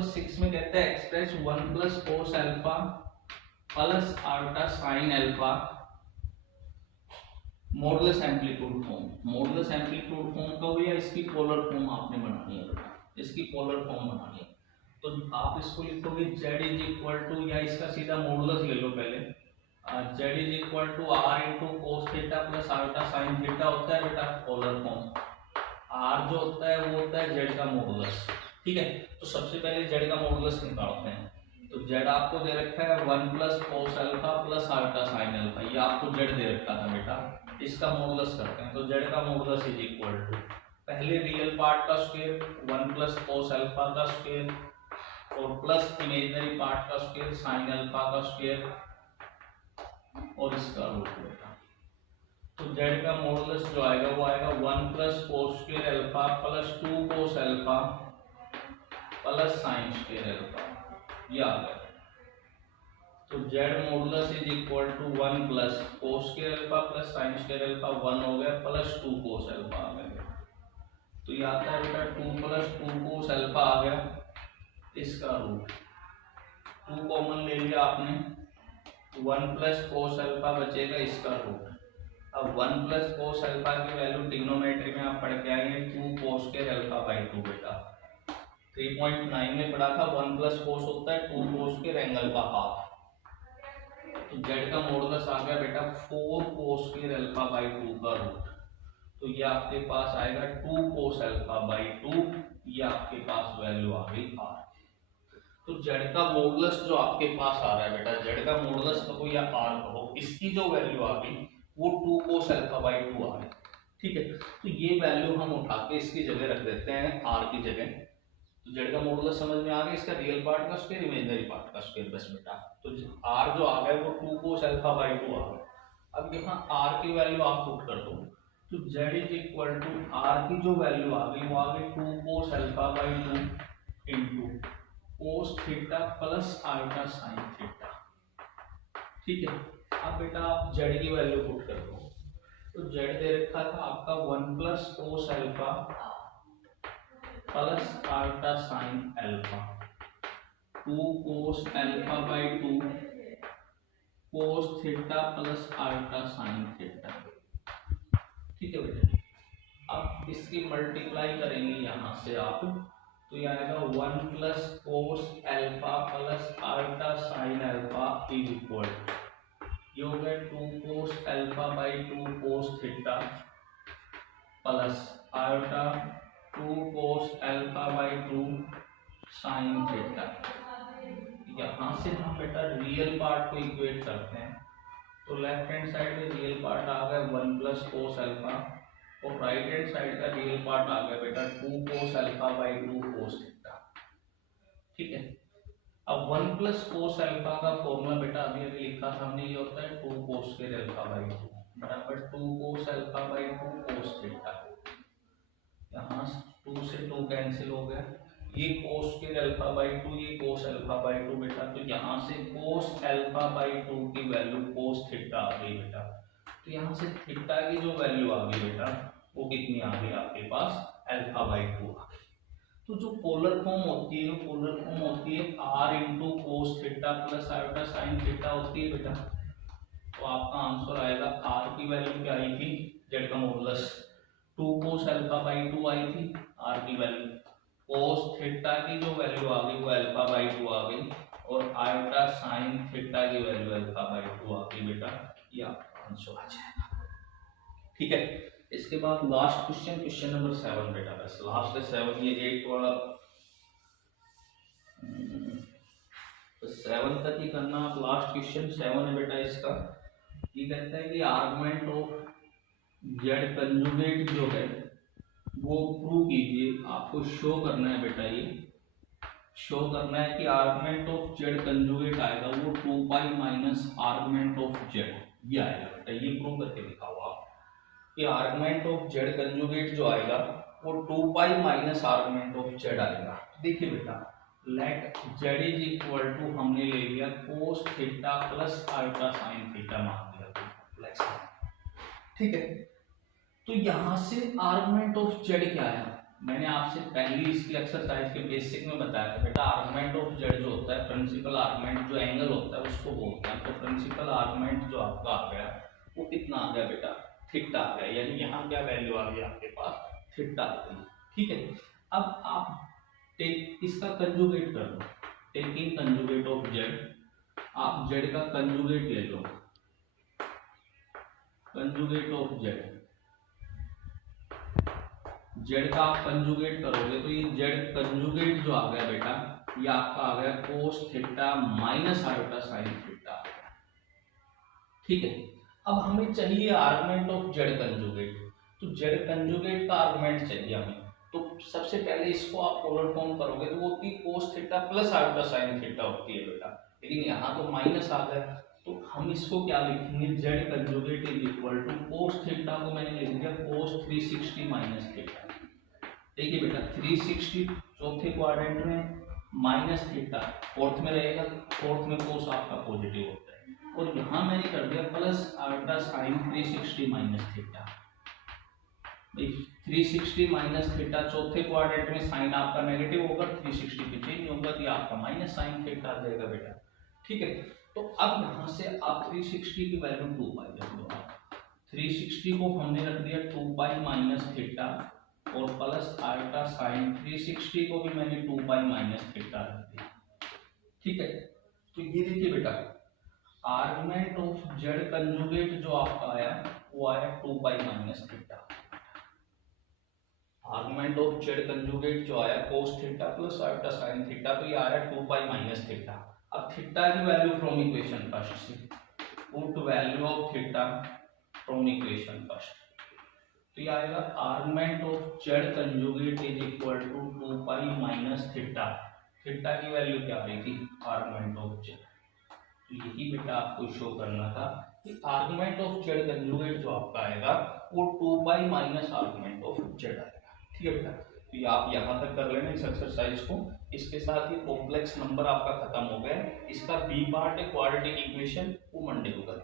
Number 6 में कहता है एक्सप्रेस 1 प्लस कोस alpha plus alpha sine alpha modulus amplitude form. Modulus amplitude form का भी, या इसकी पोलर फॉर्म आपने बनानी है बेटा, इसकी पोलर फॉर्म बनानी है। तो आप इसको लिखोगे z इज इक्वल टू, या इसका सीधा मॉडुलस ले लो पहले, z is equal to r into cos theta plus alpha sine theta होता है बेटा पोलर फॉर्म। r जो होता है वो होता है z का मॉडुलस। ठीक है, तो सबसे पहले z का मॉडुलस निकालते हैं। तो z आपको दे रखा है 1 प्लस कोस alpha plus alpha sine alpha, ये आपको z दे रखा था बेटा, इसका मॉडुलस करते हैं। तो z का मॉडुलस इज इक्वल टू पहले रियल पार्ट का स्क्वायर 1 प्लस कोस अल्फा का स्क्वायर और प्लस इमेजिनरी पार्ट का स्क्वायर साइन अल्फा का स्क्वायर और इसका रूट बेटा। तो z का मॉडुलस जो आएगा वो आएगा 1 plus cos square alpha plus 2 cos alpha plus sine square alpha, ये आ गया। तो z modulus is equal to 1 plus cos square alpha plus sine square alpha 1 हो गया प्लस 2 कोस अल्फा आ गया। तो ये आता है बेटा 2 प्लस 2 कोस अल्फा आ गया, इसका रूट 2 कॉमन ले लिया आपने, 1 प्लस कोस अल्फा बचेगा, इसका रूट। अब 1 प्लस कोस अल्फा की वैल्यू ट्रिग्नोमेट्री में आप पढ़ के आए हैं 2 कोस स्क्वायर अल्फा बाई 2 बेटा। 3.9 में पढ़ा था 1 प्लस कोस होता है 2 कोस स्क्वायर एंगल का हाफ। तो z का मॉडुलस आ गया बेटा 4 कोस स्क्वायर अल्फा बाई 2 का रूट। तो ये आपके पास आएगा 2 कोस अल्फा बाई 2, ये आपके पास वैल्यू आ गई r। तो z का मॉडुलस जो आपके पास आ रहा है बेटा, z का मॉडुलस कहो या r कहो, इसकी जो वैल्यू आ गई वो 2 कोस अल्फा बाई 2 आ गई। ठीक है, तो ये वैल्यू हम उठा के इसकी जगह रख देते हैं r की जगह। तो z का मॉडुलस समझ में आ गया, इसका रियल पार्ट का स्क्वायर इमेजिनरी पार्ट का स्क्वायर बस बेटा। तो r जो आ गया वो 2 कोस अल्फा बाई 2 आ गया। अब यहाँ r की वैल्यू आप पुट कर दो, तो z is equal to r की जो वैल्यू आ गई वो आ गई 2 cos alpha by 2 into cos theta plus alpha sine theta. ठीक है, अब बेटा आप z की वैल्यू पुट कर दो। तो z दे रखा था आपका 1 plus cos alpha plus alpha sine alpha 2 cos alpha by 2 cos theta plus alpha sine theta. ठीक है बेटा, अब इसकी मल्टीप्लाई करेंगे यहाँ से आप, तो ये आएगा 1 plus cos alpha plus alpha sine alpha is equal, ये हो गया 2 cos alpha by 2 cos theta plus alpha 2 cos alpha by 2 sine theta. यहाँ से हम बेटा रियल पार्ट को इक्वेट करते हैं। तो लेफ्ट हैंड साइड में रियल पार्ट आ गया 1 प्लस कोस अल्फा और राइट हैंड साइड का रियल पार्ट आ गया बेटा 2 cos alpha by 2 cos theta. ठीक है, अब 1 प्लस कोस अल्फा का फॉर्मूला बेटा अभी अभी लिखा था हमने, ये होता है 2 कोस स्क्वायर अल्फा बाई 2 बराबर 2 cos alpha by 2 cos theta. यहाँ 2 से 2 कैंसिल हो गया, ये कोस स्क्वायर अल्फा बाई 2, ये कोस अल्फा बाई 2 बेटा। तो यहाँ से कोस अल्फा बाई 2 की वैल्यू कोस थीटा आ गई बेटा। तो यहाँ से थीटा की जो वैल्यू आ गई बेटा वो कितनी आ गई आपके पास, अल्फा बाई 2 आ गई। तो जो पोलर फॉर्म होती है, पोलर फॉर्म होती है r into cos theta plus alpha sine theta होती है बेटा। तो आपका आंसर आएगा r की वैल्यू क्या आई थी, z का मॉडुलस 2 कोस अल्फा बाई 2 आई थी r की वैल्यू, कोस थीटा की जो वैल्यू आ गई वो अल्फा बाई 2 आ गई और आल्फा साइन थीटा की वैल्यू अल्फा बाई 2 आ गई बेटा। ये आपका आंसर आ जाएगा। ठीक है, इसके बाद लास्ट क्वेश्चन, क्वेश्चन नंबर 7 बेटा, बस लास्ट है 7। ये 8 वाला 7 तक ही करना आप। लास्ट क्वेश्चन 7 है बेटा इसका। ये कहता है कि आर्गुमेंट ऑफ z कंजुगेट जो है वो प्रूव कीजिए। आपको शो करना है बेटा, ये शो करना है कि आर्गुमेंट ऑफ z कंजुगेट आएगा वो 2 pi minus argument of z, ये आएगा बेटा। ये प्रूव करके दिखाओ आप कि आर्गुमेंट ऑफ z कंजुगेट जो आएगा वो 2 pi minus argument of z आएगा। देखिए बेटा, let z is equal to हमने ले लिया cos theta plus alpha sine theta मान लिया। ठीक है, तो यहां से आर्गुमेंट ऑफ z क्या है, मैंने आपसे पहली इसकी एक्सरसाइज के बेसिक में बताया था बेटा, आर्गुमेंट ऑफ जेड जो होता है, प्रिंसिपल आर्गुमेंट जो एंगल होता है उसको बोलते हैं। तो प्रिंसिपल आर्गुमेंट जो आपका आ गया वो कितना आ गया बेटा, थीटा आ गया, यानी यहाँ क्या वैल्यू आ गई आपके पास, थीटा आ गई। ठीक है, अब आप इसका कंजुगेट कर लो, टेकिंग कंजुगेट ऑफ जेड, आप जेड का कंजुगेट ले लो, कंजुगेट ऑफ जेड, जेड का आप कंजुगेट करोगे तो ये जेड कंजुगेट जो आ गया बेटा, ये आपका आ गया cos theta minus iota sine theta. ठीक है, अब हमें चाहिए आर्गुमेंट ऑफ जेड कंजुगेट, तो जेड कंजुगेट का आर्गुमेंट चाहिए हमें। तो सबसे पहले इसको आप पोलर फॉर्म करोगे तो वो होती कोस theta plus iota sine theta होती है बेटा, लेकिन यहाँ तो माइनस आ गया, तो हम इसको क्या लिखेंगे, Z conjugate is equal to cos theta को मैंने लिख दिया कोस 360 माइनस थीटा। देखिए बेटा 360 चौथे क्वाड्रेंट में माइनस थीटा फोर्थ में रहेगा, फोर्थ में कोस आपका पॉजिटिव होता है, और यहाँ मैंने कर दिया plus iota sign 360 minus theta. 360 minus theta चौथे क्वाड्रेंट में साइन आपका नेगेटिव होगा, 360 पे चेंज होगा तो आपका माइनस साइन थीटा आ जाएगा बेटा। ठीक है, तो अब यहाँ से आप 360 की वैल्यू 2 पाई रख दो। 360 को हमने रख दिया 2 पाई माइनस थीटा और प्लस आयोटा साइन 360 को भी मैंने 2 पाई माइनस थीटा रख दिया। ठीक है, तो ये देखिए बेटा आर्गुमेंट ऑफ जेड कंजुगेट जो आपका आया वो आया 2 pi minus theta. Argument of Z conjugate जो आया cos theta plus iota sine theta, तो ये आया 2 पाई माइनस थीटा। अब थीटा की वैल्यू फ्रॉम इक्वेशन फर्स्ट से, put value of theta from equation first, तो ये आएगा argument of Z conjugate is equal to 2 pi minus theta. Theta की वैल्यू क्या आ रही थी, आर्गुमेंट ऑफ जेड, तो यही बेटा आपको शो करना था कि आर्गुमेंट ऑफ जेड कंजुगेट जो आपका आएगा वो 2 pi minus argument of Z आएगा। ठीक है बेटा, तो ये आप यहाँ तक कर लेना इस एक्सरसाइज को। इसके साथ ही कॉम्प्लेक्स नंबर आपका खत्म हो गया। इसका बी पार्ट है क्वाड्रेटिक इक्वेशन, वो मंडे को करें।